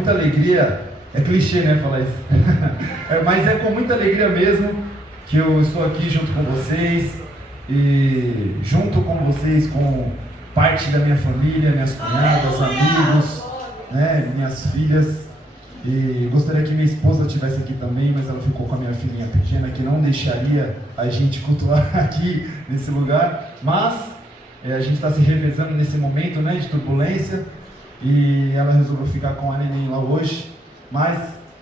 muita alegria, é clichê, né, falar isso, mas é com muita alegria mesmo que eu estou aqui junto com vocês, e junto com vocês, com parte da minha família, minhas cunhadas, amigos, né, minhas filhas, e gostaria que minha esposa estivesse aqui também, mas ela ficou com a minha filhinha pequena, que não deixaria a gente cultuar aqui nesse lugar, mas a gente está se revezando nesse momento, né, de turbulência, e ela resolveu ficar com a neném lá hoje, mas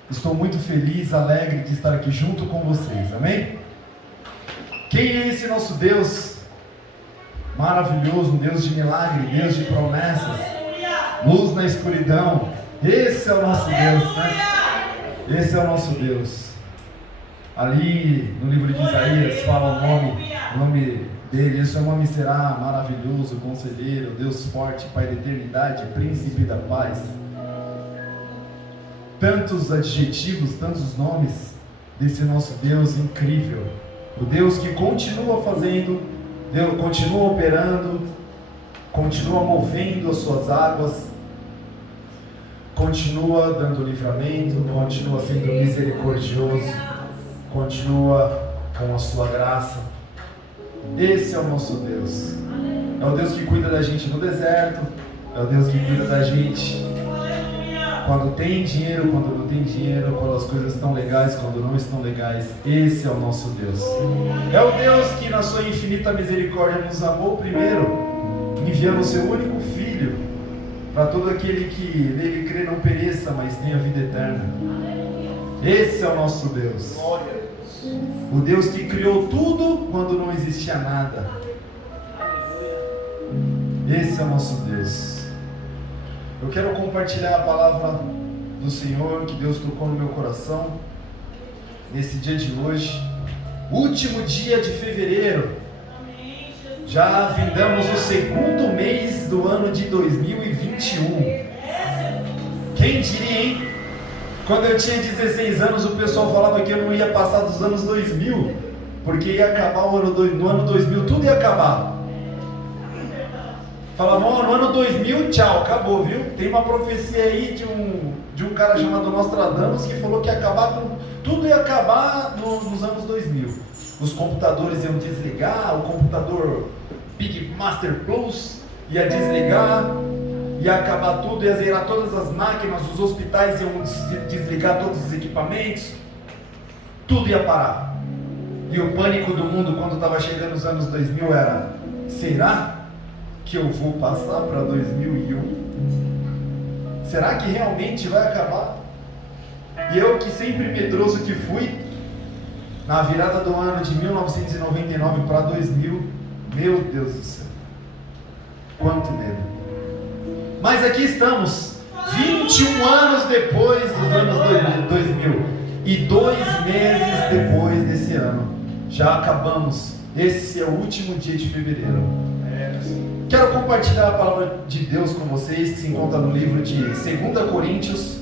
estou muito feliz, alegre de estar aqui junto com vocês, amém? Quem é esse nosso Deus maravilhoso, Deus de milagre, Deus de promessas, luz na escuridão? Esse é o nosso Deus, né? Esse é o nosso Deus. Ali no livro de Isaías fala o nome dele, esse nome será maravilhoso, conselheiro, Deus forte, Pai da eternidade, príncipe da paz. Tantos adjetivos, tantos nomes desse nosso Deus incrível. O Deus que continua fazendo, Deus continua operando, continua movendo as suas águas, continua dando livramento, continua sendo misericordioso, continua com a sua graça. Esse é o nosso Deus. É o Deus que cuida da gente no deserto, é o Deus que cuida da gente quando tem dinheiro, quando não tem dinheiro, quando as coisas estão legais, quando não estão legais. Esse é o nosso Deus. É o Deus que na sua infinita misericórdia nos amou primeiro, enviando o seu único Filho, para todo aquele que nele crê não pereça, mas tenha vida eterna. Esse é o nosso Deus. O Deus que criou tudo quando não existia nada. Esse é o nosso Deus. Eu quero compartilhar a palavra do Senhor que Deus tocou no meu coração nesse dia de hoje, último dia de fevereiro. Já vindamos o segundo mês do ano de 2021. Quem diria, hein? Quando eu tinha 16 anos, o pessoal falava que eu não ia passar dos anos 2000, porque ia acabar no ano 2000, tudo ia acabar. Falavam, no ano 2000, tchau, acabou, viu? Tem uma profecia aí de um cara chamado Nostradamus que falou que ia acabar tudo ia acabar nos anos 2000. Os computadores iam desligar, o computador Big Master Plus ia desligar, ia acabar tudo, ia zerar todas as máquinas, os hospitais iam desligar todos os equipamentos, tudo ia parar. E o pânico do mundo quando estava chegando os anos 2000 era: será que eu vou passar para 2001? Será que realmente vai acabar? E eu, que sempre medroso que fui, na virada do ano de 1999 para 2000, meu Deus do céu, quanto medo. Mas aqui estamos, 21 anos depois dos anos 2000, e 2 meses depois desse ano, já acabamos. Esse é o último dia de fevereiro. Quero compartilhar a palavra de Deus com vocês, que se encontra no livro de 2 Coríntios,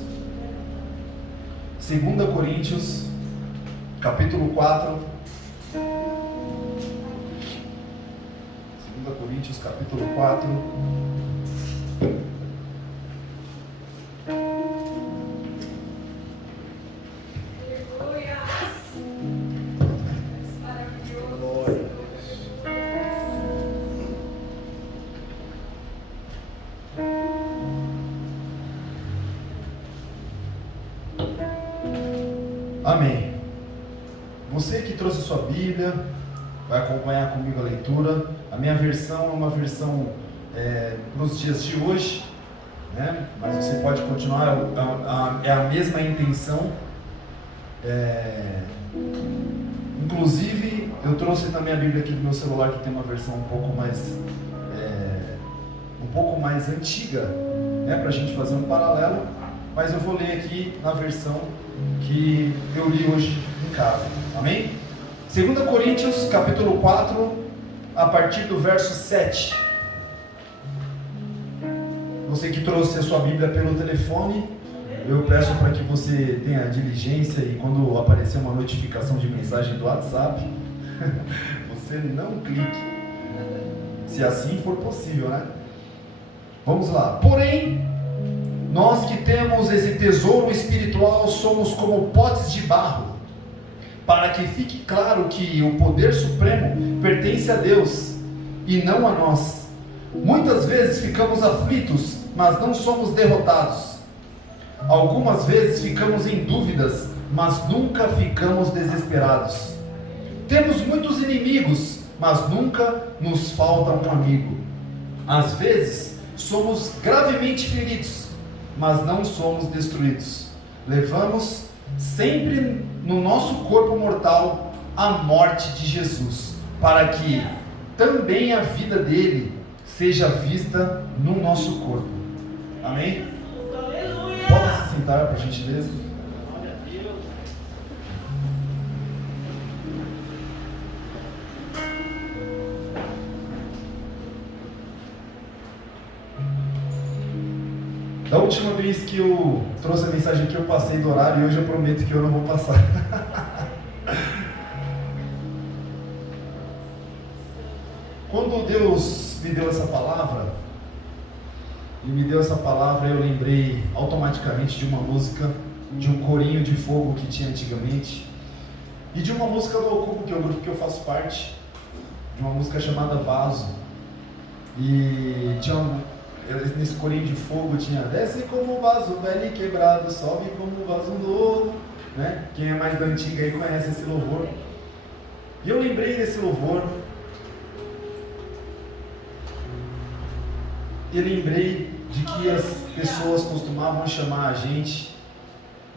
capítulo 4. 2 Coríntios, capítulo 4. Amém. Você que trouxe sua Bíblia, vai acompanhar comigo a leitura. A minha versão é uma versão para os dias de hoje, né? Mas você pode continuar, é a mesma intenção. Inclusive, eu trouxe também a Bíblia aqui do meu celular, que tem uma versão um pouco mais antiga, né? Para a gente fazer um paralelo. Mas eu vou ler aqui na versão que eu li hoje em casa. Amém? 2 Coríntios, capítulo 4, a partir do verso 7. Você que trouxe a sua Bíblia pelo telefone, eu peço para que você tenha diligência e quando aparecer uma notificação de mensagem do WhatsApp, você não clique, se assim for possível, né? Vamos lá. Porém, nós que temos esse tesouro espiritual somos como potes de barro, para que fique claro que o poder supremo pertence a Deus e não a nós. Muitas vezes ficamos aflitos, mas não somos derrotados. Algumas vezes ficamos em dúvidas, mas nunca ficamos desesperados. Temos muitos inimigos, mas nunca nos falta um amigo. Às vezes somos gravemente feridos, mas não somos destruídos. Levamos sempre no nosso corpo mortal a morte de Jesus, para que também a vida dele seja vista no nosso corpo. Amém? Pode se sentar, por gentileza. Da última vez que eu trouxe a mensagem aqui, eu passei do horário e hoje eu prometo que eu não vou passar. Quando Deus me deu essa palavra, eu lembrei automaticamente de uma música, de um corinho de fogo que tinha antigamente, e de uma música do Ocupo, que é o grupo que eu faço parte, de uma música chamada Vaso. E nesse corinho de fogo tinha: desce como um vaso velho e quebrado, sobe como um vaso novo, né? Quem é mais da antiga aí conhece esse louvor. E eu lembrei desse louvor, e lembrei de que as pessoas costumavam chamar a gente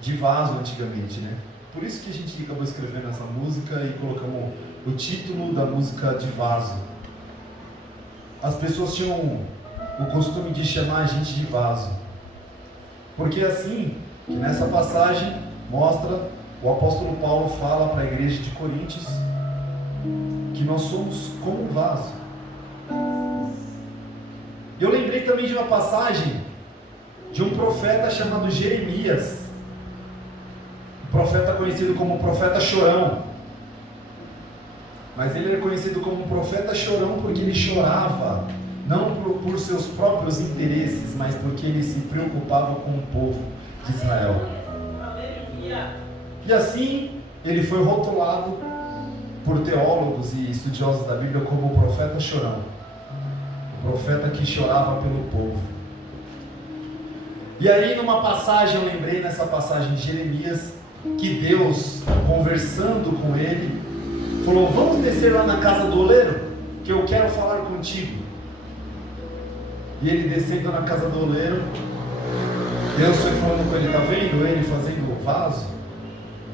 de vaso antigamente, né? Por isso que a gente acabou escrevendo essa música e colocamos o título da música de Vaso. As pessoas tinham o costume de chamar a gente de vaso, porque assim, que nessa passagem mostra, o apóstolo Paulo fala para a igreja de Coríntios que nós somos como um vaso. Eu lembrei também de uma passagem de um profeta chamado Jeremias, um profeta conhecido como profeta chorão, mas ele era conhecido como profeta chorão porque ele chorava não por seus próprios interesses, mas porque ele se preocupava com o povo de Israel. E assim, ele foi rotulado por teólogos e estudiosos da Bíblia como o profeta chorão, o profeta que chorava pelo povo. E aí, numa passagem, eu lembrei nessa passagem de Jeremias, que Deus, conversando com ele, falou: vamos descer lá na casa do oleiro, que eu quero falar contigo. E ele descendo na casa do oleiro, Deus foi falando com ele: está vendo ele fazendo o vaso?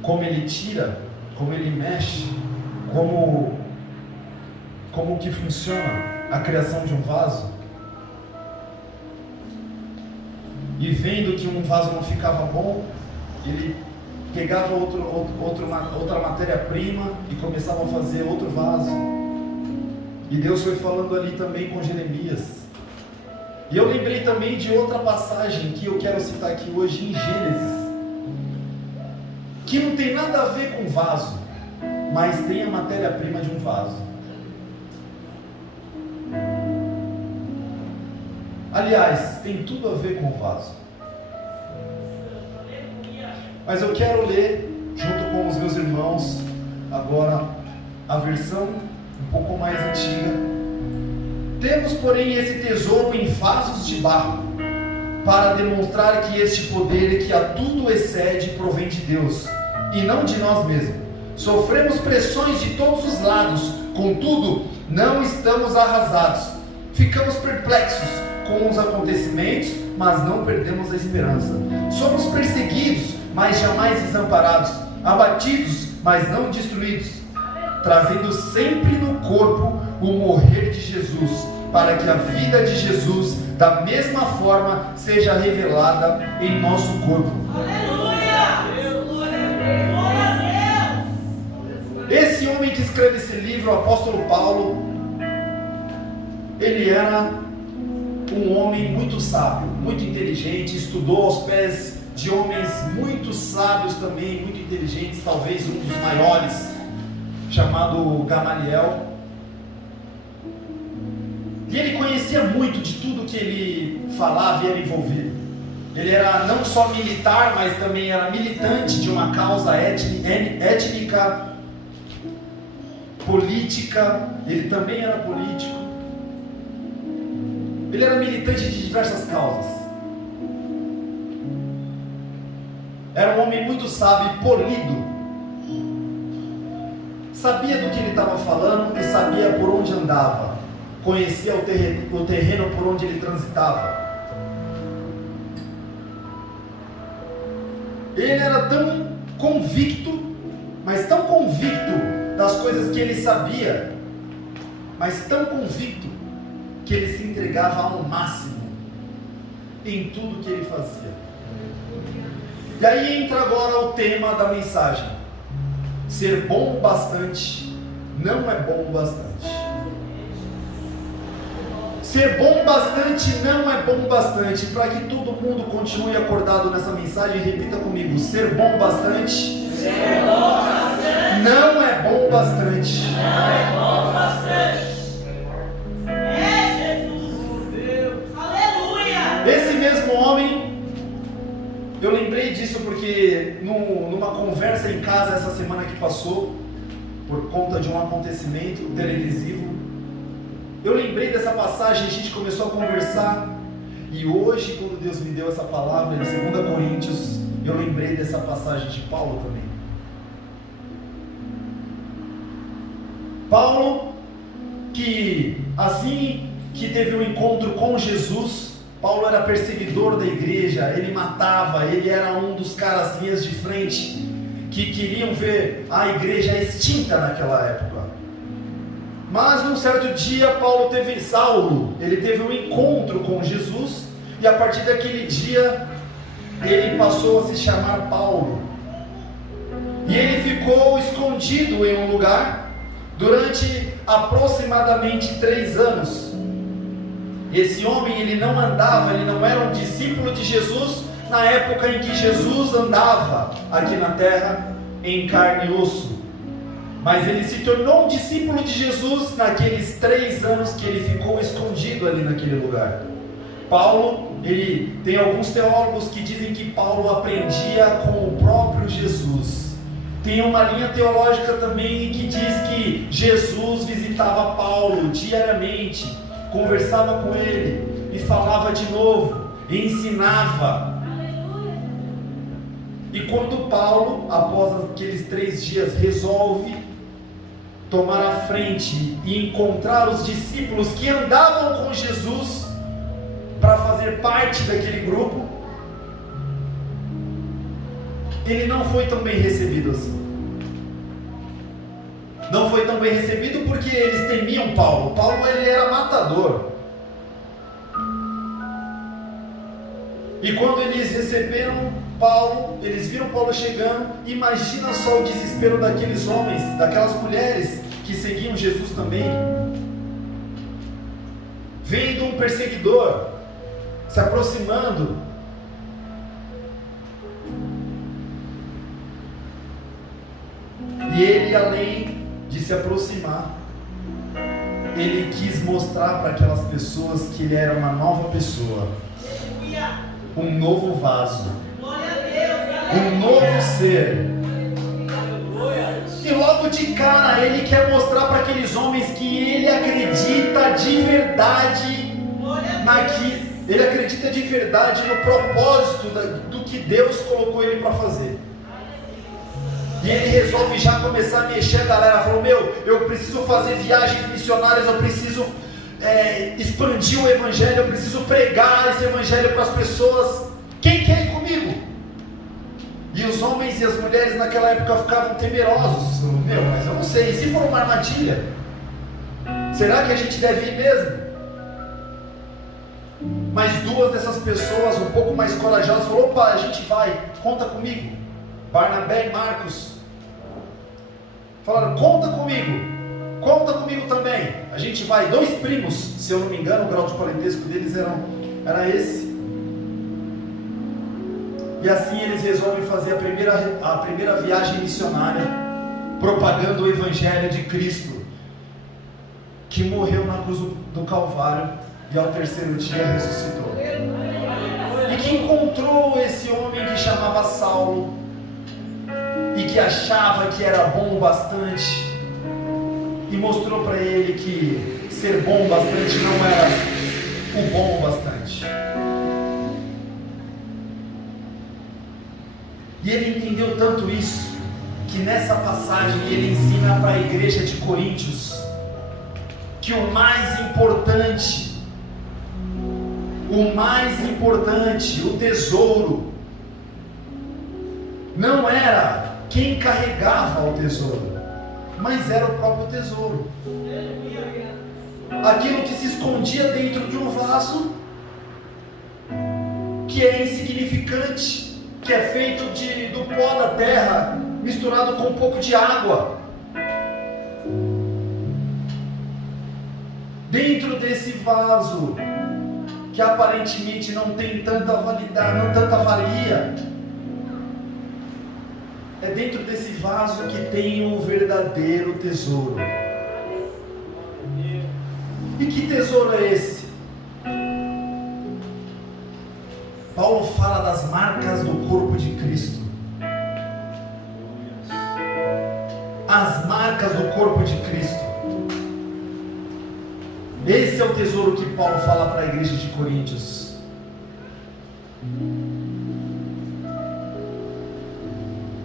Como ele tira, como ele mexe, como que funciona a criação de um vaso? E vendo que um vaso não ficava bom, ele pegava outra matéria-prima e começava a fazer outro vaso. E Deus foi falando ali também com Jeremias. E eu lembrei também de outra passagem que eu quero citar aqui hoje em Gênesis, que não tem nada a ver com vaso, mas tem a matéria-prima de um vaso. Aliás, tem tudo a ver com o vaso. Mas eu quero ler, junto com os meus irmãos, agora a versão um pouco mais antiga. Temos, porém, esse tesouro em vasos de barro, para demonstrar que este poder que a tudo excede provém de Deus, e não de nós mesmos. Sofremos pressões de todos os lados, contudo, não estamos arrasados. Ficamos perplexos com os acontecimentos, mas não perdemos a esperança. Somos perseguidos, mas jamais desamparados, abatidos, mas não destruídos, trazendo sempre no corpo o morrer de Jesus, para que a vida de Jesus, da mesma forma, seja revelada em nosso corpo. Aleluia! Glória a Deus! Esse homem que escreve esse livro, o apóstolo Paulo, ele era um homem muito sábio, muito inteligente, estudou aos pés de homens muito sábios também, muito inteligentes, talvez um dos maiores, chamado Gamaliel. E ele conhecia muito de tudo que ele falava e era envolvido. Ele era não só militar, mas também era militante de uma causa étnica, política. Ele também era político. Ele era militante de diversas causas. Era um homem muito sábio e polido. Sabia do que ele estava falando e sabia por onde andava. Conhecia o terreno por onde ele transitava. Ele era tão convicto, mas tão convicto das coisas que ele sabia, mas tão convicto, que ele se entregava ao máximo em tudo que ele fazia. E aí entra agora o tema da mensagem. Ser bom o bastante não é bom o bastante. Ser bom bastante não é bom bastante. Para que todo mundo continue acordado nessa mensagem, repita comigo: ser bom bastante, não é bom bastante. Não é bom bastante. É Jesus, Deus, aleluia. Esse mesmo homem, eu lembrei disso porque numa conversa em casa essa semana que passou, por conta de um acontecimento televisivo, eu lembrei dessa passagem, a gente começou a conversar, e hoje, quando Deus me deu essa palavra em 2 Coríntios, eu lembrei dessa passagem de Paulo também. Paulo, que assim que teve um encontro com Jesus, Paulo era perseguidor da igreja, ele matava, ele era um dos caras linhas de frente, que queriam ver a igreja extinta naquela época. Mas num certo dia Saulo, ele teve um encontro com Jesus, e a partir daquele dia ele passou a se chamar Paulo. E ele ficou escondido em um lugar durante aproximadamente 3 anos. Esse homem, ele não andava, ele não era um discípulo de Jesus na época em que Jesus andava aqui na terra em carne e osso. Mas ele se tornou um discípulo de Jesus naqueles 3 anos que ele ficou escondido ali naquele lugar. Paulo, tem alguns teólogos que dizem que Paulo aprendia com o próprio Jesus. Tem uma linha teológica também que diz que Jesus visitava Paulo diariamente, conversava com ele e falava de novo, e ensinava. E quando Paulo, após aqueles 3 dias, resolve tomar a frente e encontrar os discípulos que andavam com Jesus para fazer parte daquele grupo, ele não foi tão bem recebido assim. Não foi tão bem recebido porque eles temiam Paulo. Paulo, ele era matador. E quando eles receberam Paulo, eles viram Paulo chegando, imagina só o desespero daqueles homens, daquelas mulheres que seguiam Jesus também, vendo um perseguidor se aproximando. E ele, além de se aproximar, ele quis mostrar para aquelas pessoas que ele era uma nova pessoa, um novo vaso, um novo ser. E logo de cara ele quer mostrar para aqueles homens que ele acredita de verdade naquilo, ele acredita de verdade no propósito do que Deus colocou ele para fazer. E ele resolve já começar a mexer a galera. Falou: eu preciso fazer viagens missionárias, eu preciso expandir o evangelho, eu preciso pregar esse evangelho para as pessoas. Quem quer ir comigo? E os homens e as mulheres naquela época ficavam temerosos. Mas eu não sei, e se for uma armadilha? Será que a gente deve ir mesmo? Mas 2 dessas pessoas um pouco mais corajosas falaram: opa, a gente vai, conta comigo. Barnabé e Marcos falaram: conta comigo também, a gente vai. 2 primos, se eu não me engano, o grau de parentesco deles era esse. E assim eles resolvem fazer a primeira viagem missionária, propagando o evangelho de Cristo, que morreu na cruz do Calvário e ao 3º dia ressuscitou. E que encontrou esse homem que chamava Saulo e que achava que era bom o bastante e mostrou para ele que ser bom o bastante não era o bom o bastante. E ele entendeu tanto isso que nessa passagem ele ensina para a igreja de Coríntios que o mais importante, o tesouro, não era quem carregava o tesouro, mas era o próprio tesouro. Aquilo que se escondia dentro de um vaso, que é insignificante, que é feito do pó da terra, misturado com um pouco de água. Dentro desse vaso, que aparentemente não tem tanta validade, não tanta valia, é dentro desse vaso que tem o verdadeiro tesouro. E que tesouro é esse? Paulo fala das marcas do corpo de Cristo. As marcas do corpo de Cristo. Esse é o tesouro que Paulo fala para a igreja de Coríntios.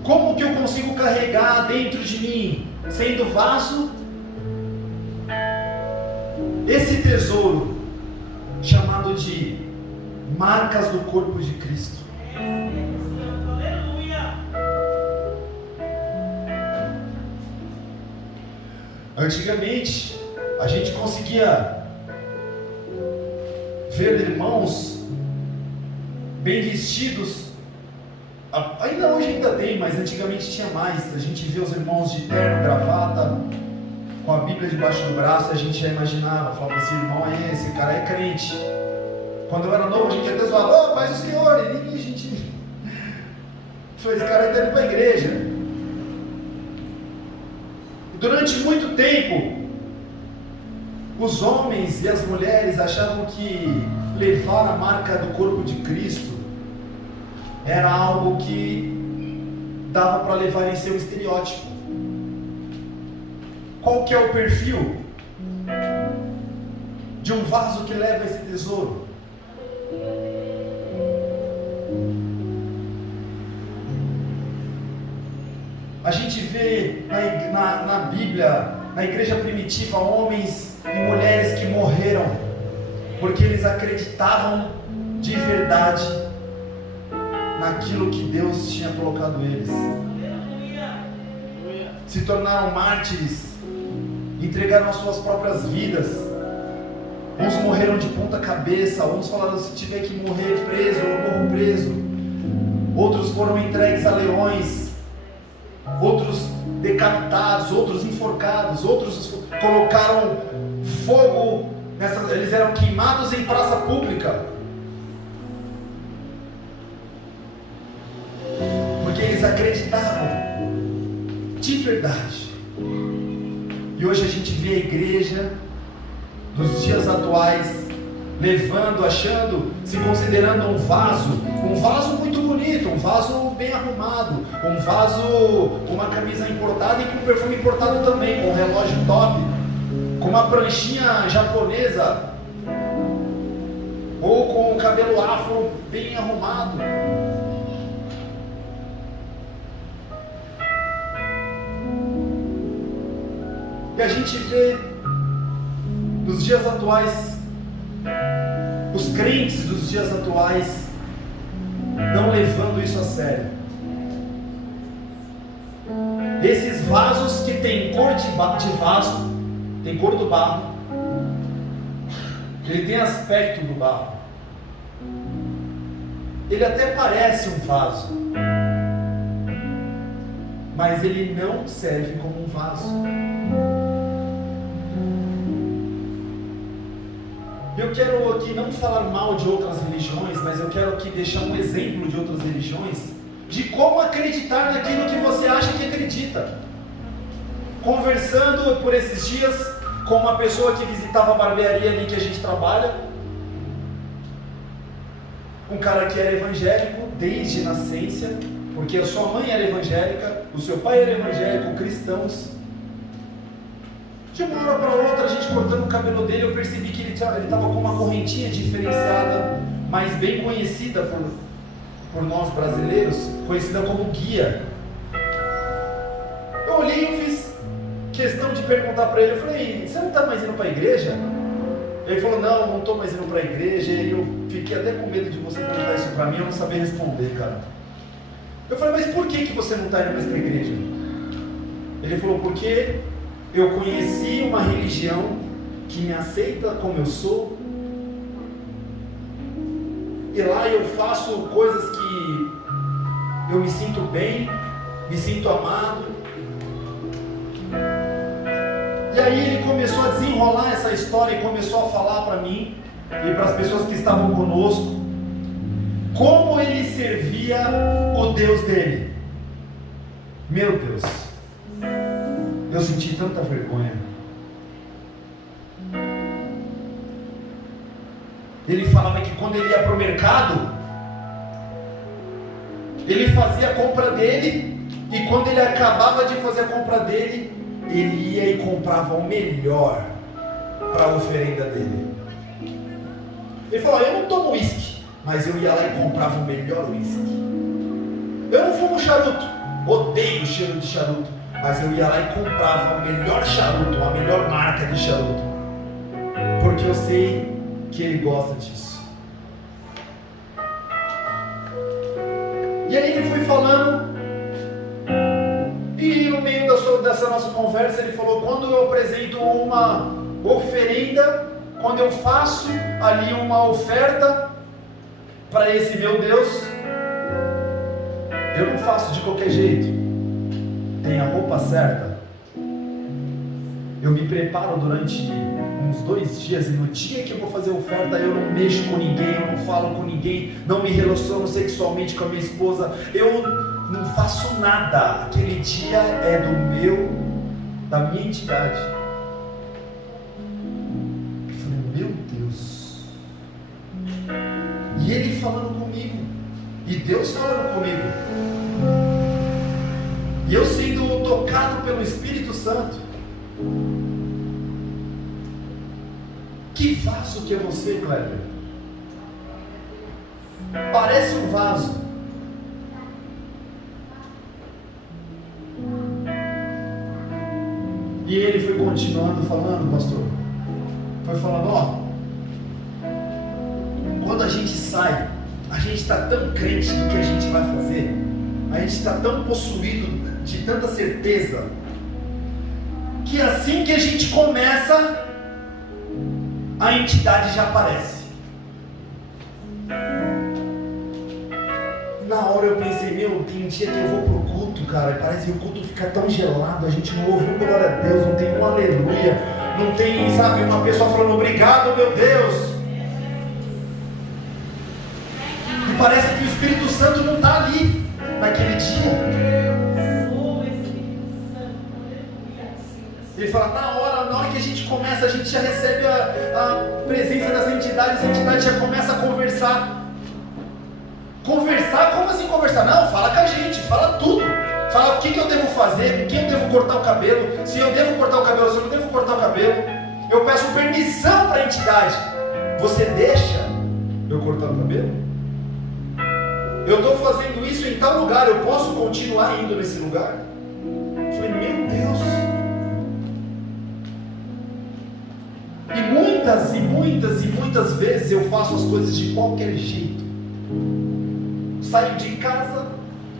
Como que eu consigo carregar dentro de mim, sendo vaso, esse tesouro chamado de marcas do corpo de Cristo? Antigamente, a gente conseguia ver irmãos bem vestidos. Ainda hoje ainda tem, mas antigamente tinha mais. A gente via os irmãos de terno, gravata, com a Bíblia debaixo do braço, a gente já imaginava, falava, esse irmão é esse cara é crente. Quando eu era novo, a gente até zoava, paz do Senhor, e a gente falou, esse cara está indo para a igreja. Durante muito tempo, os homens e as mulheres achavam que levar a marca do corpo de Cristo era algo que dava para levar em seu estereótipo. Qual que é o perfil de um vaso que leva esse tesouro? A gente vê na Bíblia, na igreja primitiva, homens e mulheres que morreram porque eles acreditavam de verdade naquilo que Deus tinha colocado eles. Se tornaram mártires, entregaram as suas próprias vidas. Uns morreram de ponta cabeça, uns falaram, se tiver que morrer preso, eu morro preso. Outros foram entregues a leões, outros decapitados, outros enforcados, outros colocaram fogo, eles eram queimados em praça pública, porque eles acreditavam de verdade. E hoje a gente vê a igreja dos dias atuais levando, achando, se considerando um vaso muito bonito, um vaso bem arrumado, um vaso com uma camisa importada e com perfume importado também, com um relógio top, com uma pranchinha japonesa, ou com o cabelo afro bem arrumado. E a gente vê nos dias atuais, os crentes dos dias atuais não levando isso a sério. Esses vasos que tem cor de vaso, tem cor do barro, ele tem aspecto do barro, ele até parece um vaso, mas ele não serve como um vaso. Eu quero aqui não falar mal de outras religiões, mas eu quero aqui deixar um exemplo de outras religiões, de como acreditar naquilo que você acha que acredita. Conversando por esses dias com uma pessoa que visitava a barbearia ali que a gente trabalha, um cara que era evangélico desde nascença, porque a sua mãe era evangélica, o seu pai era evangélico, cristãos. De uma hora para outra, a gente cortando o cabelo dele, eu percebi que ele estava com uma correntinha diferenciada, mas bem conhecida por nós brasileiros, conhecida como guia. Eu olhei e fiz questão de perguntar para ele, eu falei, você não está mais indo para a igreja? Ele falou, não estou mais indo para a igreja, e eu fiquei até com medo de você perguntar isso para mim, eu não sabia responder, cara. Eu falei, mas por que você não está indo para essa igreja? Ele falou, porque eu conheci uma religião que me aceita como eu sou, e lá eu faço coisas que eu me sinto bem, me sinto amado. E aí ele começou a desenrolar essa história e começou a falar para mim e para as pessoas que estavam conosco como ele servia o Deus dele. Meu Deus, eu senti tanta vergonha. Ele falava que quando ele ia para o mercado, ele fazia a compra dele, e quando ele acabava de fazer a compra dele, ele ia e comprava o melhor para a oferenda dele. Ele falou, eu não tomo uísque, mas eu ia lá e comprava o melhor uísque. Eu não fumo charuto, odeio o cheiro de charuto, mas eu ia lá e comprava o melhor charuto, a melhor marca de charuto, porque eu sei que ele gosta disso. E aí ele foi falando, e no meio dessa nossa conversa ele falou, quando eu apresento uma oferenda, quando eu faço ali uma oferta para esse meu Deus, eu não faço de qualquer jeito, tem a roupa certa, eu me preparo durante uns 2 dias, e no dia que eu vou fazer a oferta eu não mexo com ninguém, eu não falo com ninguém, não me relaciono sexualmente com a minha esposa, eu não faço nada, aquele dia é da minha entidade. Eu falei, meu Deus, e ele falando comigo, e Deus falando comigo, e eu sendo tocado pelo Espírito Santo. Que vaso que é você, Kleber? Parece um vaso. E ele foi continuando falando, pastor. Foi falando, ó, quando a gente sai, a gente está tão crente no que a gente vai fazer, a gente está tão possuído de tanta certeza, que assim que a gente começa, a entidade já aparece. Na hora eu pensei, meu, tem dia que eu vou pro culto, cara, parece que o culto fica tão gelado, a gente não ouve um glória a Deus, não tem um aleluia, não tem, sabe, uma pessoa falando obrigado, meu Deus. E parece que o Espírito Santo não está ali naquele dia. Ele fala, na hora que a gente começa, a gente já recebe a presença das entidades, a entidade já começa a conversar. Conversar? Como assim conversar? Não, fala com a gente, fala tudo. Fala o que eu devo fazer, com quem eu devo cortar o cabelo, se eu devo cortar o cabelo, se eu não devo cortar o cabelo. Eu peço permissão para a entidade. Você deixa eu cortar o cabelo? Eu estou fazendo isso em tal lugar, eu posso continuar indo nesse lugar? Eu falei, meu Deus. E muitas vezes eu faço as coisas de qualquer jeito. Saio de casa,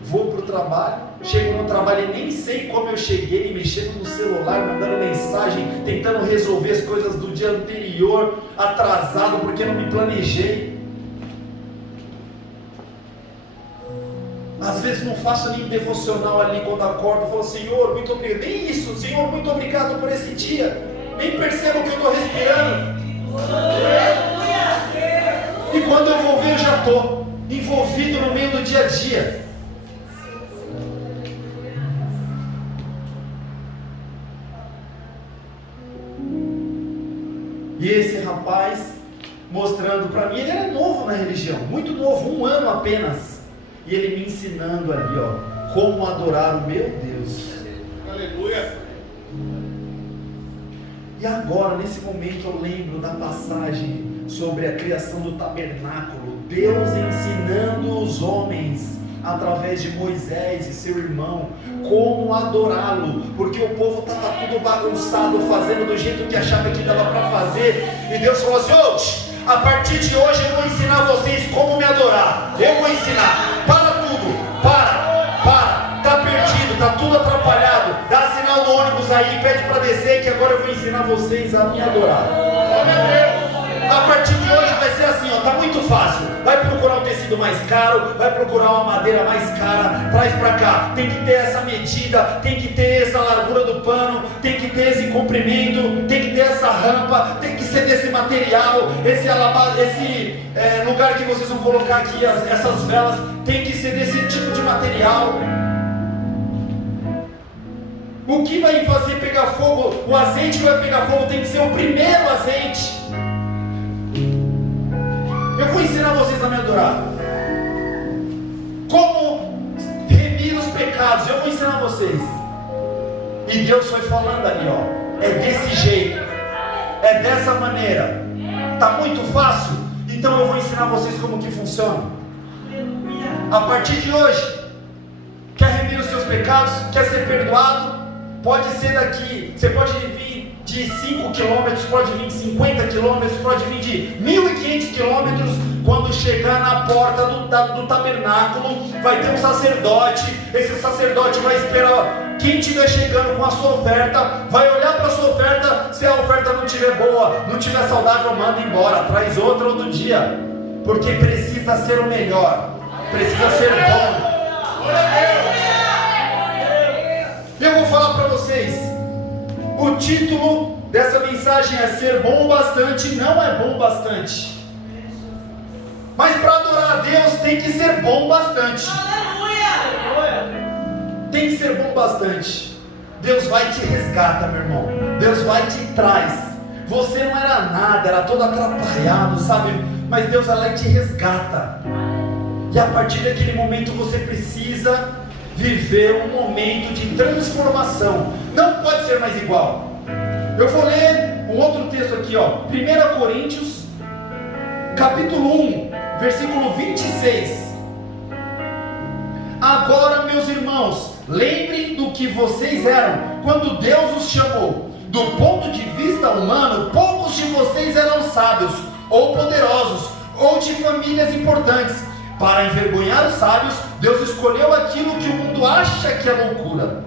vou para o trabalho, chego no trabalho e nem sei como eu cheguei, mexendo no celular, mandando mensagem, tentando resolver as coisas do dia anterior, atrasado porque não me planejei. Às vezes não faço nem devocional ali quando acordo, falo, Senhor, muito obrigado, nem isso, Senhor, muito obrigado por esse dia, nem percebo que eu estou respirando. E quando eu vou ver, eu já estou envolvido no meio do dia a dia. E esse rapaz mostrando para mim, ele era novo na religião, muito novo, 1 ano apenas, e ele me ensinando ali, ó, como adorar o meu Deus. Aleluia. E agora, nesse momento, eu lembro da passagem sobre a criação do tabernáculo, Deus ensinando os homens, através de Moisés e seu irmão, como adorá-lo, porque o povo estava tudo bagunçado, fazendo do jeito que achava que dava para fazer, e Deus falou assim: a partir de hoje eu vou ensinar vocês como me adorar, eu vou ensinar, para tudo, para, tá perdido, tá tudo atrapalhado, dá sinal no ônibus aí, pede para descer, que agora eu vou ensinar vocês a me adorar. A partir de hoje vai ser assim, ó, tá muito fácil. Vai procurar um tecido mais caro, vai procurar uma madeira mais cara, traz pra cá. Tem que ter essa medida, tem que ter essa largura do pano, tem que ter esse comprimento, tem que ter essa rampa, tem que ser desse material, esse lugar que vocês vão colocar aqui, essas velas, tem que ser desse tipo de material. O que vai fazer pegar fogo, o azeite que vai pegar fogo tem que ser o primeiro azeite. Eu vou ensinar vocês a me adorar. Como remir os pecados, eu vou ensinar vocês. E Deus foi falando ali, ó, é desse jeito, é dessa maneira. Tá muito fácil? Então eu vou ensinar vocês como que funciona. A partir de hoje, quer remir os seus pecados, quer ser perdoado, pode ser daqui, você pode vir de 5 quilômetros, pode vir de 50 quilômetros, pode vir de 1.500 quilômetros. Quando chegar na porta do tabernáculo, vai ter um sacerdote. Esse sacerdote vai esperar quem estiver chegando com a sua oferta, vai olhar para a sua oferta. Se a oferta não estiver boa, não estiver saudável, manda embora, traz outra outro dia, porque precisa ser o melhor, precisa ser bom. Eu vou falar para vocês, o título dessa mensagem é ser bom o bastante. Não é bom o bastante, mas para adorar a Deus tem que ser bom bastante. Tem que ser bom bastante. Deus vai te resgata, meu irmão. Deus vai te traz. Você não era nada, era todo atrapalhado, sabe? Mas Deus vai lá e te resgata. E a partir daquele momento você precisa viver um momento de transformação. Não pode ser mais igual. Eu vou ler um outro texto aqui, ó. 1 Coríntios, capítulo 1, versículo 26. Agora, meus irmãos, lembrem do que vocês eram quando Deus os chamou. Do ponto de vista humano, poucos de vocês eram sábios, ou poderosos, ou de famílias importantes. Para envergonhar os sábios, Deus escolheu aquilo que o mundo acha que é loucura.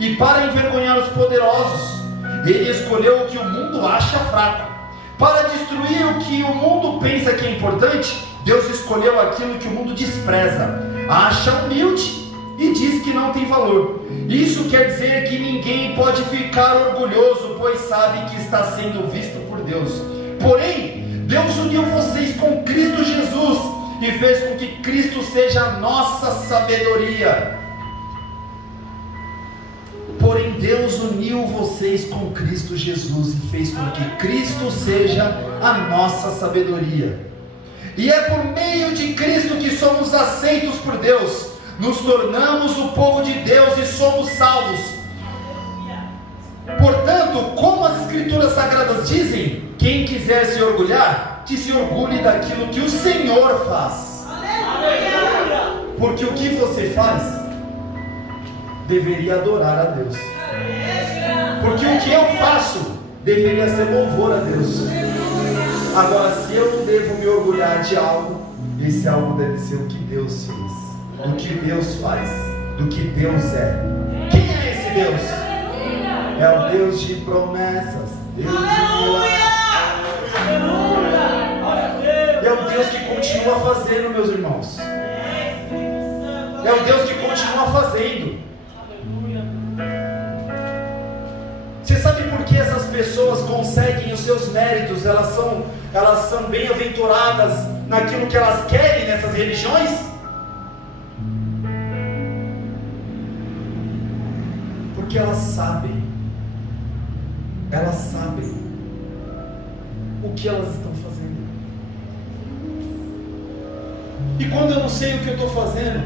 E para envergonhar os poderosos, Ele escolheu o que o mundo acha fraco. Para destruir o que o mundo pensa que é importante, Deus escolheu aquilo que o mundo despreza, acha humilde e diz que não tem valor. Isso quer dizer que ninguém pode ficar orgulhoso, pois sabe que está sendo visto por Deus. Porém, Deus uniu vocês com Cristo Jesus e fez com que Cristo seja a nossa sabedoria. Porém, Deus uniu vocês com Cristo Jesus e fez com que Cristo seja a nossa sabedoria. E é por meio de Cristo que somos aceitos por Deus, nos tornamos o povo de Deus e somos salvos. Portanto, como as Escrituras Sagradas dizem, quem quiser se orgulhar, que se orgulhe daquilo que o Senhor faz. Porque o que você faz deveria adorar a Deus. Porque o que eu faço deveria ser louvor a Deus. Agora, se eu não devo me orgulhar de algo, esse algo deve ser o que Deus fez, do que Deus faz, do que Deus é. Quem é esse Deus? É o Deus de promessas, Deus de milagres. É o Deus que continua fazendo, meus irmãos. É o Deus que continua fazendo. Você sabe por que essas pessoas conseguem os seus méritos? Elas são bem-aventuradas naquilo que elas querem nessas religiões? Porque elas sabem o que elas estão fazendo. E quando eu não sei o que eu estou fazendo,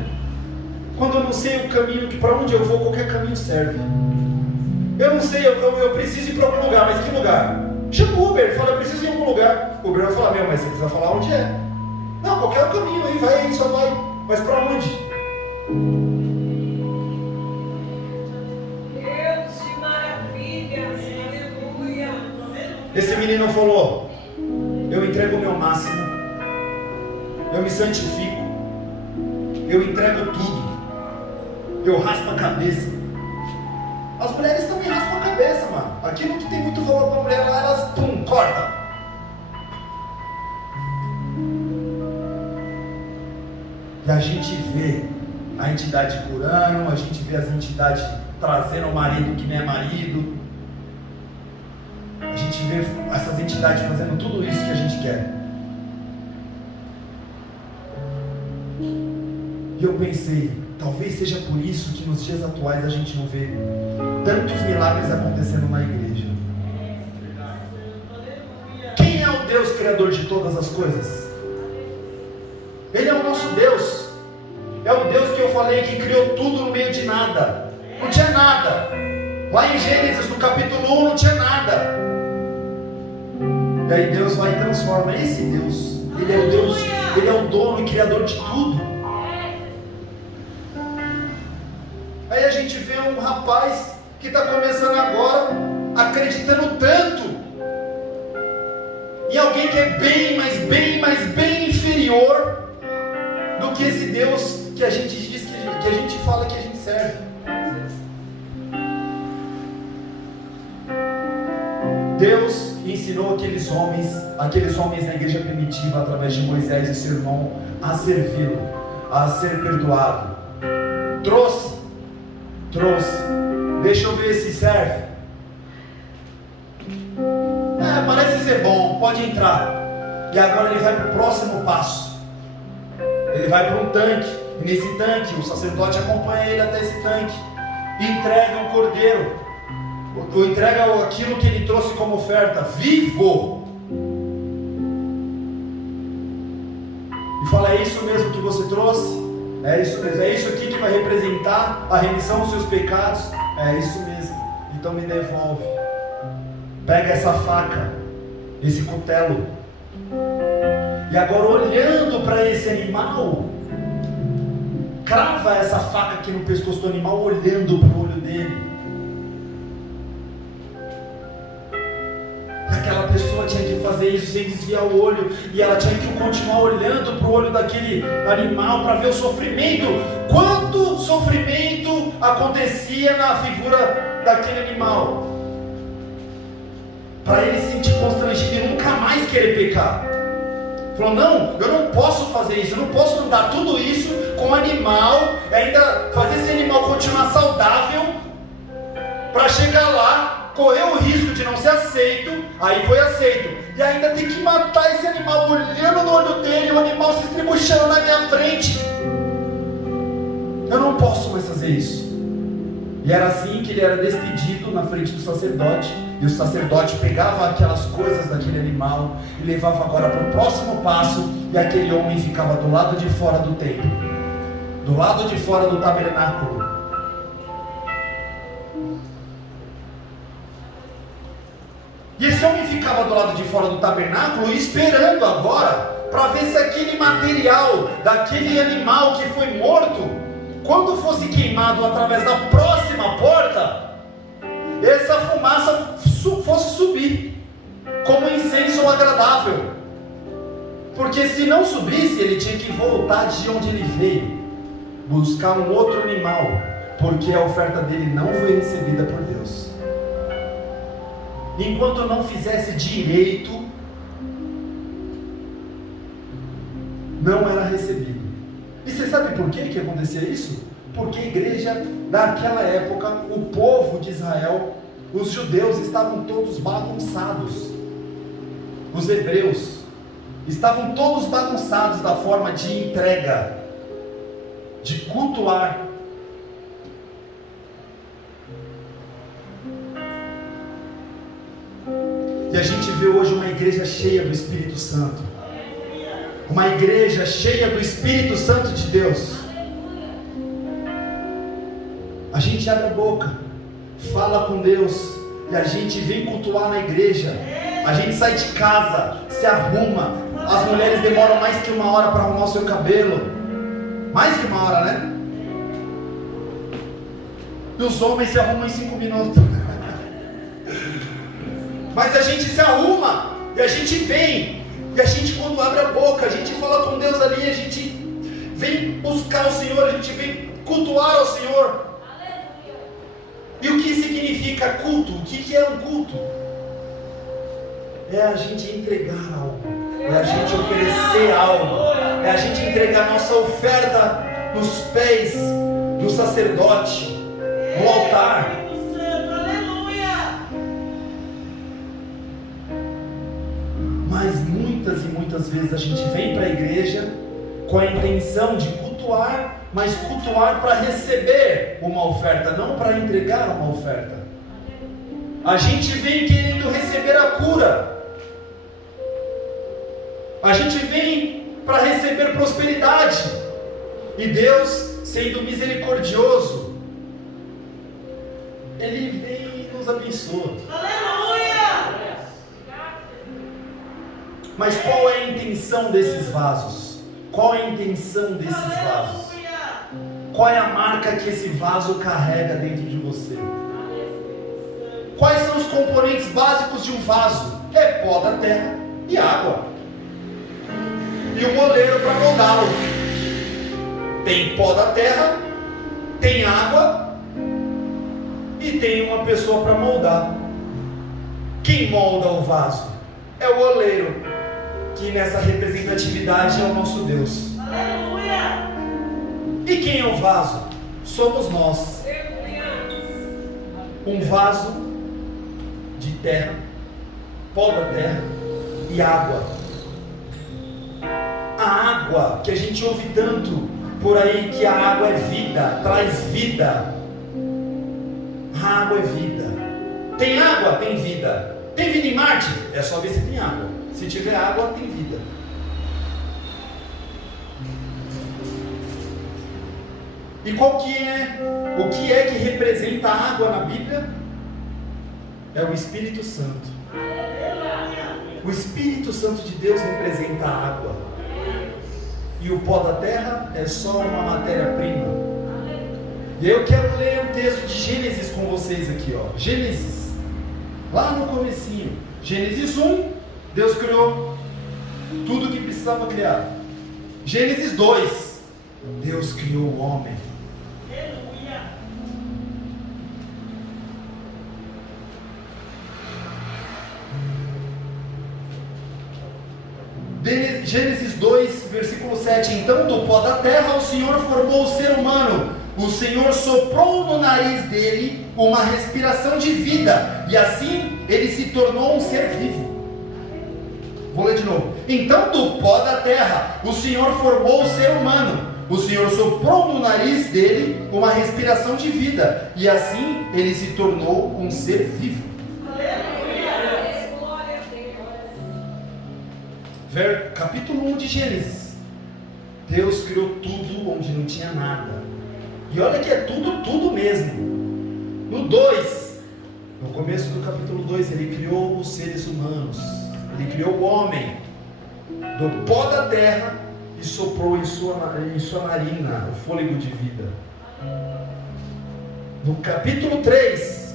quando eu não sei o caminho, para onde eu vou, qualquer caminho serve. Eu não sei, eu preciso ir para algum lugar, mas que lugar? Chama o Uber, fala, eu preciso ir em algum lugar. O Uber vai falar, mas você precisa falar onde é. Não, qualquer caminho aí, vai aí, só vai. Mas para onde? Deus de maravilhas, aleluia. Esse menino falou, eu entrego o meu máximo, eu me santifico, eu entrego tudo, eu raspo a cabeça. As mulheres também raspam a cabeça, mano. Aquilo que tem muito valor pra mulher lá, elas cortam. E a gente vê a entidade curando, a gente vê as entidades trazendo o marido que nem é marido. A gente vê essas entidades fazendo tudo isso que a gente quer. E eu pensei, talvez seja por isso que nos dias atuais a gente não vê tantos milagres acontecendo na igreja. Quem é o Deus criador de todas as coisas? Ele é o nosso Deus. É o Deus que eu falei que criou tudo no meio de nada. Não tinha nada. Lá em Gênesis, no capítulo 1, não tinha nada. E aí Deus vai e transforma. Esse Deus, Ele é o Deus, Ele é o dono e criador de tudo. Aí a gente vê um rapaz que está começando agora, acreditando tanto em alguém que é bem inferior do que esse Deus que a gente diz que a gente fala que a gente serve. Deus ensinou aqueles homens na igreja primitiva, através de Moisés e seu irmão, a servi-lo, a ser perdoado. Trouxe. Deixa eu ver se serve. Parece ser bom, pode entrar. E agora ele vai para o próximo passo. Ele vai para um tanque. E nesse tanque, o sacerdote acompanha ele até esse tanque. E entrega um cordeiro. Entrega aquilo que ele trouxe como oferta, vivo. E fala, é isso mesmo que você trouxe? É isso mesmo, é isso aqui que vai representar a remissão dos seus pecados? É isso mesmo, então me devolve. Pega essa faca, esse cutelo, e agora olhando para esse animal, crava essa faca aqui no pescoço do animal, olhando para o olho dele. Aquela pessoa tinha que fazer isso sem desviar o olho, e ela tinha que continuar olhando para o olho daquele animal para ver o sofrimento. Quanto sofrimento acontecia na figura daquele animal, para ele se sentir constrangido e nunca mais querer pecar. Falou, não, eu não posso fazer isso, eu não posso dar tudo isso com o animal, ainda fazer esse animal continuar saudável, para chegar lá, correr o risco de não ser aceito. Aí foi aceito, e ainda tem que matar esse animal, olhando no olho dele, o animal se estribuchando na minha frente. Eu não posso mais fazer isso. E era assim que ele era despedido na frente do sacerdote. E o sacerdote pegava aquelas coisas daquele animal e levava agora para o próximo passo. E aquele homem ficava do lado de fora do templo, do lado de fora do tabernáculo. E esse homem ficava do lado de fora do tabernáculo, esperando agora para ver se aquele material daquele animal que foi morto, quando fosse queimado através da próxima porta, essa fumaça fosse subir como incenso agradável. Porque se não subisse, ele tinha que voltar de onde ele veio, buscar um outro animal, porque a oferta dele não foi recebida por Deus. Enquanto não fizesse direito, não era recebido. E você sabe por que acontecia isso? Porque a igreja daquela época, o povo de Israel, os judeus estavam todos bagunçados. Os hebreus estavam todos bagunçados da forma de entrega, de cultuar. E a gente vê hoje uma igreja cheia do Espírito Santo. uma igreja cheia do Espírito Santo de Deus. A gente abre a boca, fala com Deus, e a gente vem cultuar na igreja. A gente sai de casa, se arruma. As mulheres demoram mais que 1 hora para arrumar o seu cabelo. Mais que 1 hora, né? E os homens se arrumam em 5 minutos. Mas a gente se arruma, e a gente vem. E a gente, quando abre a boca, a gente fala com Deus ali, a gente vem buscar o Senhor, a gente vem cultuar ao Senhor. E o que significa culto? O que é um culto? É a gente entregar algo, é a gente oferecer algo, é a gente entregar nossa oferta nos pés do sacerdote, no altar. Mas muitas e muitas vezes a gente vem para a igreja com a intenção de cultuar, mas cultuar para receber uma oferta, não para entregar uma oferta. A gente vem querendo receber a cura, a gente vem para receber prosperidade, e Deus, sendo misericordioso, Ele vem e nos abençoa. Aleluia! Mas qual é a intenção desses vasos? Qual é a intenção desses vasos? Qual é a marca que esse vaso carrega dentro de você? Quais são os componentes básicos de um vaso? É pó da terra e água. E o moleiro para moldá-lo. Tem pó da terra, tem água e tem uma pessoa para moldar. Quem molda o vaso? É o oleiro, que nessa representatividade é o nosso Deus. Aleluia! E quem é o vaso? Somos nós. Um vaso de terra, pó da terra e água. A água que a gente ouve tanto por aí, que a água é vida, traz vida. A água é vida. Tem água? Tem vida. Tem vida em Marte? É só ver se tem água. Se tiver água, tem vida. E o que é que representa a água na Bíblia? É o Espírito Santo. O Espírito Santo de Deus representa a água. E o pó da terra é só uma matéria-prima. E eu quero ler um texto de Gênesis com vocês aqui, ó. Gênesis, lá no comecinho. Gênesis 1, Deus criou tudo que precisava criar. Gênesis 2, Deus criou o homem. Gênesis 2, versículo 7. Então do pó da terra o Senhor formou o ser humano. O Senhor soprou no nariz dele uma respiração de vida, e assim ele se tornou um ser vivo. Vou ler de novo. Então do pó da terra o Senhor formou o ser humano. O Senhor soprou no nariz dele uma respiração de vida, e assim ele se tornou um ser vivo. Capítulo 1 de Gênesis. Deus criou tudo onde não tinha nada. E olha que é tudo mesmo. No 2, no começo do capítulo 2, ele criou os seres humanos. Ele criou o homem do pó da terra e soprou em sua narina o fôlego de vida. No capítulo 3,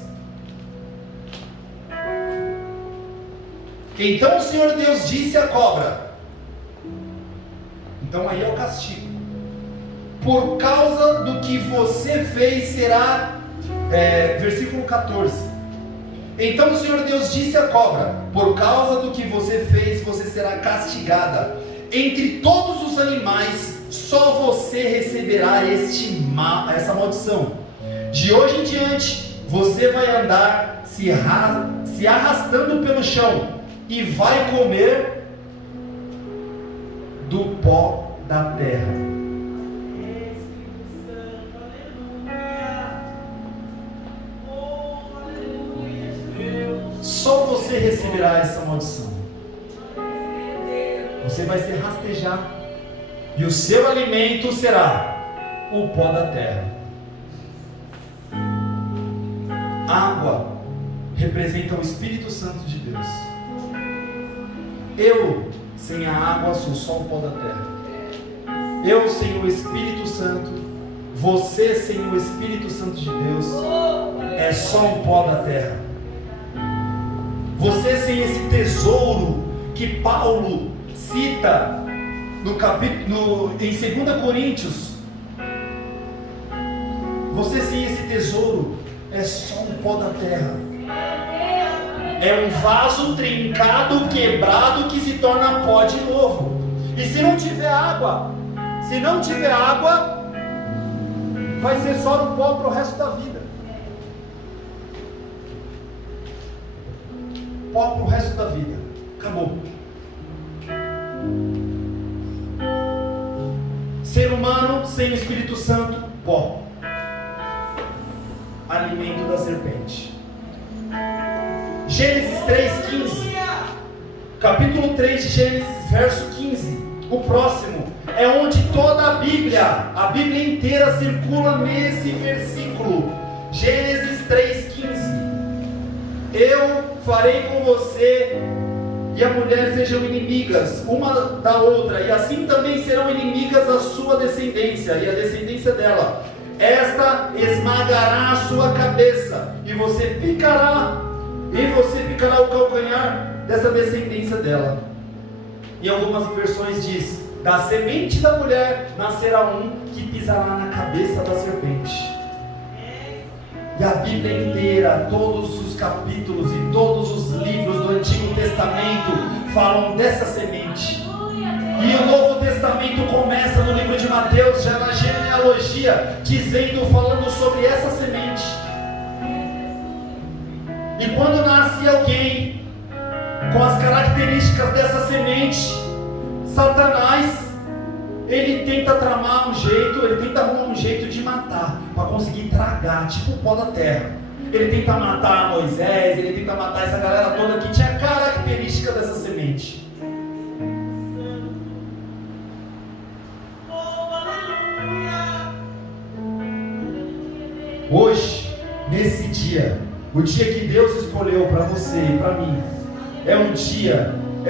então o Senhor Deus disse à cobra. Então aí é o castigo. Por causa do que você fez será, versículo 14. Então o Senhor Deus disse à cobra: por causa do que você fez, você será castigada. Entre todos os animais, só você receberá essa maldição. De hoje em diante, você vai andar se arrastando pelo chão e vai comer do pó da terra. Só você receberá essa maldição. Você vai se rastejar. E o seu alimento será o pó da terra. Água representa o Espírito Santo de Deus. Eu, sem a água, sou só o pó da terra. Eu sem o Espírito Santo, você sem o Espírito Santo de Deus, é só um pó da terra. Você sem esse tesouro que Paulo cita em 2 Coríntios, você sem esse tesouro é só um pó da terra. É um vaso trincado, quebrado, que se torna pó de novo. E se não tiver água, vai ser só um pó para o resto da vida. Pó para o resto da vida. Acabou. Ser humano sem o Espírito Santo, pó. Alimento da serpente. Gênesis 3,15. Capítulo 3 de Gênesis, verso 15. O próximo é onde toda a Bíblia inteira circula nesse versículo. Gênesis 3,15. Eu farei com você e a mulher sejam inimigas uma da outra, e assim também serão inimigas a sua descendência e a descendência dela. Esta esmagará a sua cabeça, e você picará o calcanhar dessa descendência dela. Em algumas versões diz: da semente da mulher nascerá um que pisará na cabeça da serpente. E a Bíblia inteira, todos os capítulos e todos os livros do Antigo Testamento falam dessa semente. E o Novo Testamento começa no livro de Mateus, já na genealogia, falando sobre essa semente. E quando nasce alguém com as características dessa semente, Satanás, ele tenta tramar um jeito, ele tenta arrumar um jeito de matar, para conseguir tragar, tipo o pó da terra. Ele tenta matar Moisés, ele tenta matar essa galera toda que tinha característica dessa semente. Hoje, nesse dia, o dia que Deus escolheu para você e para mim, é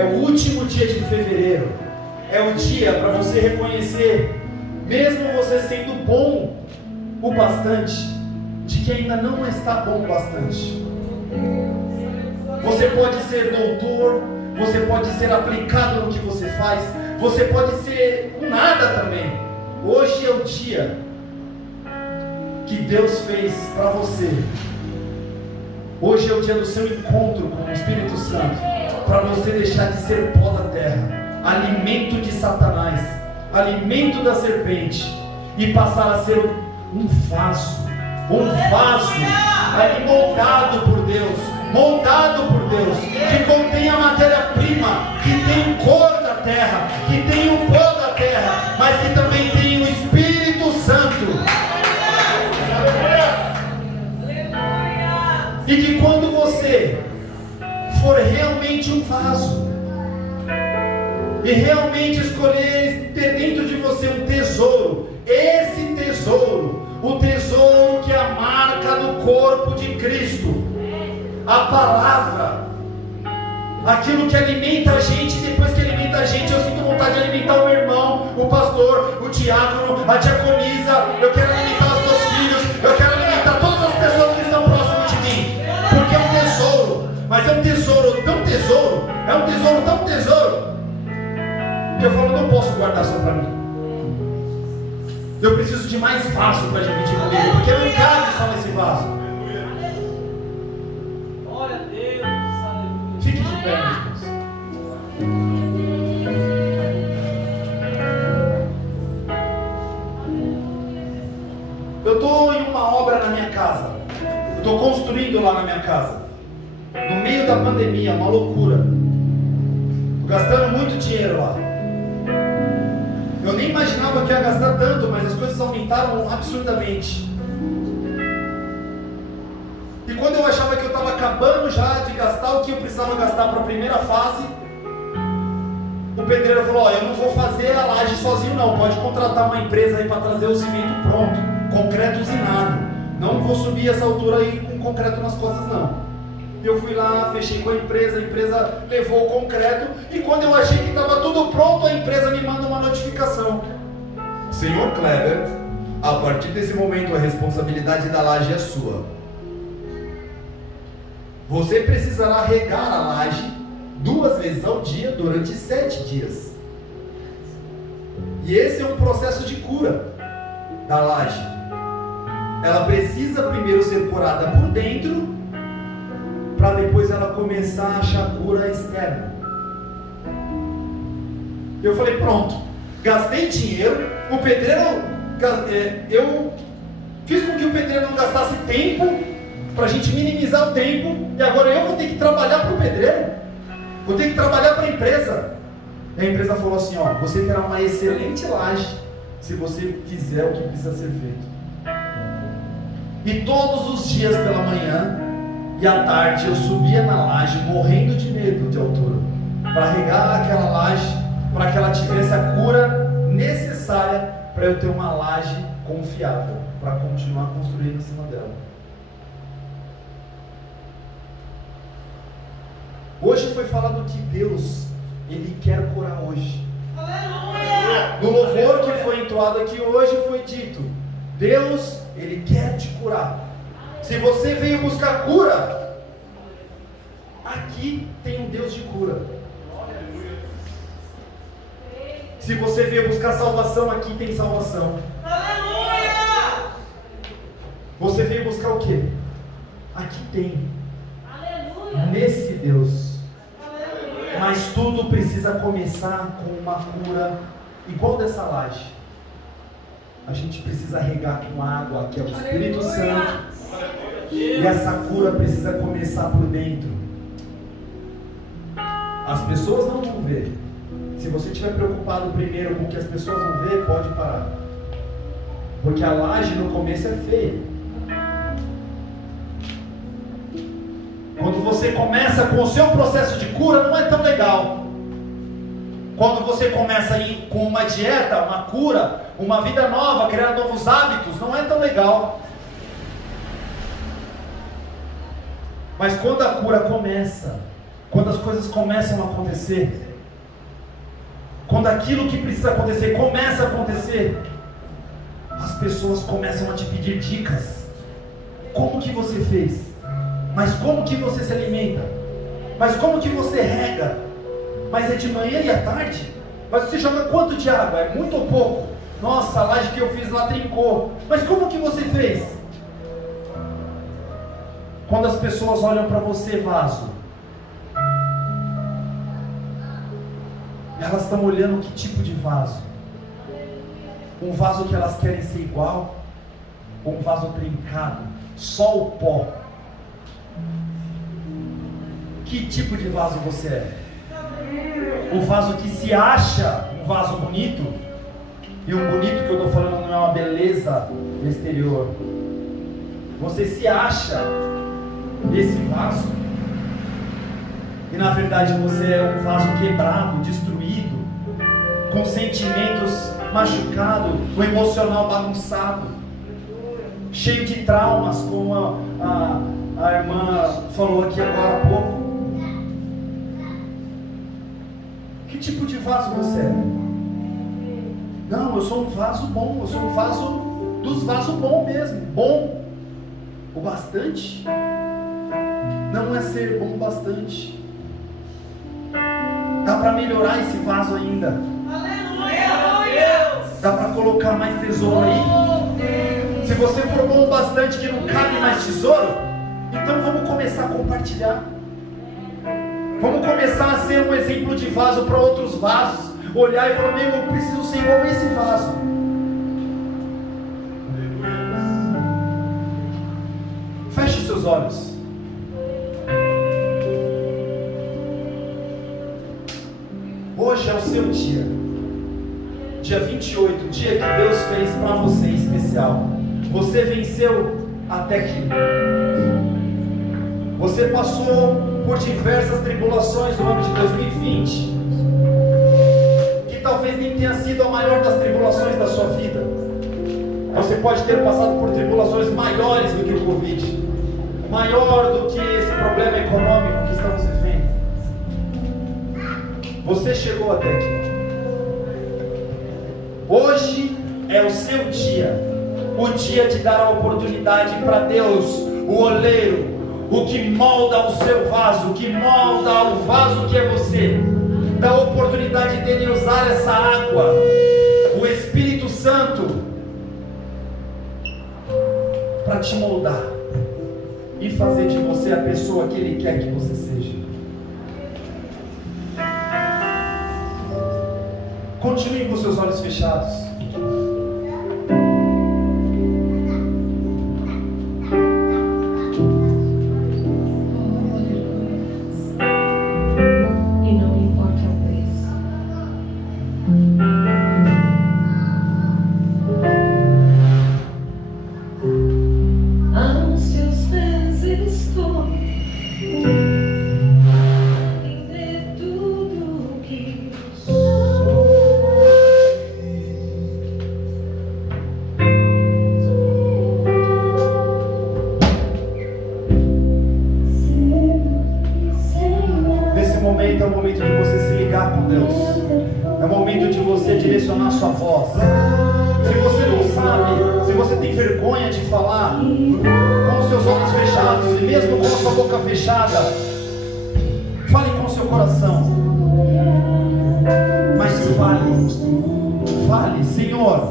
o último dia de fevereiro. É o dia para você reconhecer, mesmo você sendo bom o bastante, de que ainda não está bom o bastante. Você pode ser doutor, você pode ser aplicado no que você faz, você pode ser nada também. Hoje é o dia que Deus fez para você. Hoje é o dia do seu encontro com o Espírito Santo, para você deixar de ser pó da terra, alimento de Satanás, alimento da serpente, e passar a ser um vaso ali moldado por Deus, que contém a matéria-prima, que tem cor da terra, que tem o pó da terra, mas que também tem o Espírito Santo. E que quando você for realmente um vaso, e realmente escolher ter dentro de você um tesouro, esse tesouro, o tesouro que é a marca do corpo de Cristo, a palavra, aquilo que alimenta a gente. Depois que alimenta a gente, eu sinto vontade de alimentar o meu irmão, o pastor, o diácono, a diaconisa. Eu quero alimentar os meus filhos, eu quero alimentar todas as pessoas que estão próximas de mim, porque é um tesouro. Mas é um tesouro tão tesouro, que eu falo, não posso guardar só para mim. Eu preciso de mais vaso para dividir comigo, porque eu não cabe só nesse vaso. Glória a Deus. Fique de pé, meus irmãos. Eu estou em uma obra na minha casa. Estou construindo lá na minha casa. No meio da pandemia, uma loucura. Estou gastando muito dinheiro lá. Eu nem imaginava que ia gastar tanto, mas as coisas aumentaram absurdamente. E quando eu achava que eu estava acabando já de gastar o que eu precisava gastar para a primeira fase, o O pedreiro falou: eu não vou fazer a laje sozinho não, pode contratar uma empresa aí para trazer o cimento pronto, concreto usinado. Não vou subir essa altura aí com concreto nas costas não. Eu fui lá, fechei com a empresa levou o concreto, e quando eu achei que estava tudo pronto, a empresa me manda uma notificação: Senhor Kleber, a partir desse momento a responsabilidade da laje é sua. Você precisará regar a laje 2 vezes ao dia durante 7 dias. E esse é um processo de cura da laje. Ela precisa primeiro ser curada por dentro, para depois ela começar a achar cura externa. Eu falei: pronto, gastei dinheiro, o pedreiro, eu fiz com que o pedreiro não gastasse tempo, para a gente minimizar o tempo, e agora eu vou ter que trabalhar para o pedreiro, vou ter que trabalhar para a empresa. E a empresa falou assim: ó, você terá uma excelente laje se você fizer o que precisa ser feito. E todos os dias pela manhã e à tarde eu subia na laje morrendo de medo de altura, para regar aquela laje, para que ela tivesse a cura necessária para eu ter uma laje confiável, para continuar construindo em cima dela. Hoje foi falado que Deus, Ele quer curar hoje. Aleluia! No louvor que foi entoado aqui hoje foi dito: Deus, Ele quer te curar. Se você veio buscar cura, aqui tem um Deus de cura. Se você veio buscar salvação, aqui tem salvação. Aleluia! Você veio buscar o quê? Aqui tem. Aleluia! Nesse Deus. Aleluia! Mas tudo precisa começar com uma cura igual dessa laje. A gente precisa regar com água, que é o Espírito Santo. E essa cura precisa começar por dentro. As pessoas não vão ver. Se você estiver preocupado primeiro com o que as pessoas vão ver, pode parar. Porque a laje no começo é feia. Quando você começa com o seu processo de cura, não é tão legal. Quando você começa a ir com uma dieta, uma cura, uma vida nova, criar novos hábitos, não é tão legal. Mas quando a cura começa, quando as coisas começam a acontecer, quando aquilo que precisa acontecer começa a acontecer, as pessoas começam a te pedir dicas. Como que você fez? Mas como que você se alimenta? Mas como que você rega? Mas é de manhã e à tarde? Mas você joga quanto de água? É muito ou pouco? Nossa, a laje que eu fiz lá trincou. Mas como que você fez? Quando as pessoas olham para você, vaso, elas estão olhando que tipo de vaso? Um vaso que elas querem ser igual? Ou um vaso trincado? Só o pó? Que tipo de vaso você é? O vaso que se acha um vaso bonito? E um bonito que eu estou falando não é uma beleza do exterior. Você se acha esse vaso? E na verdade você é um vaso quebrado, destruído, com sentimentos machucados, o emocional bagunçado, cheio de traumas, como a irmã falou aqui agora há pouco. Que tipo de vaso você é? Não, eu sou um vaso bom, eu sou um vaso dos vasos bons mesmo. Bom o bastante não é ser bom o bastante. Dá para melhorar esse vaso ainda. Aleluia! Dá para colocar mais tesouro aí. Se você for bom o bastante que não cabe mais tesouro, então vamos começar a compartilhar. Vamos começar a ser um exemplo de vaso para outros vasos. Olhar e falar: meu, eu preciso ser igual a esse vaso. Feche os seus olhos. Hoje é o seu dia. Dia 28, dia que Deus fez para você em especial. Você venceu até aqui. Você passou por diversas tribulações no ano de 2020. talvez nem tenha sido a maior das tribulações da sua vida. Você pode ter passado por tribulações maiores do que o Covid, maior do que esse problema econômico que estamos vivendo. Você chegou até aqui. Hoje é o seu dia, o dia de dar a oportunidade para Deus, o oleiro, o que molda o seu vaso, o que molda o vaso que é você, dá a oportunidade dele usar essa água, o Espírito Santo, para te moldar e fazer de você a pessoa que Ele quer que você seja. Continue com seus olhos fechados. É o momento de você se ligar com Deus. É o momento de você direcionar sua voz. Se você não sabe, se você tem vergonha de falar, com os seus olhos fechados e mesmo com a sua boca fechada, fale com o seu coração. Mas fale, Senhor,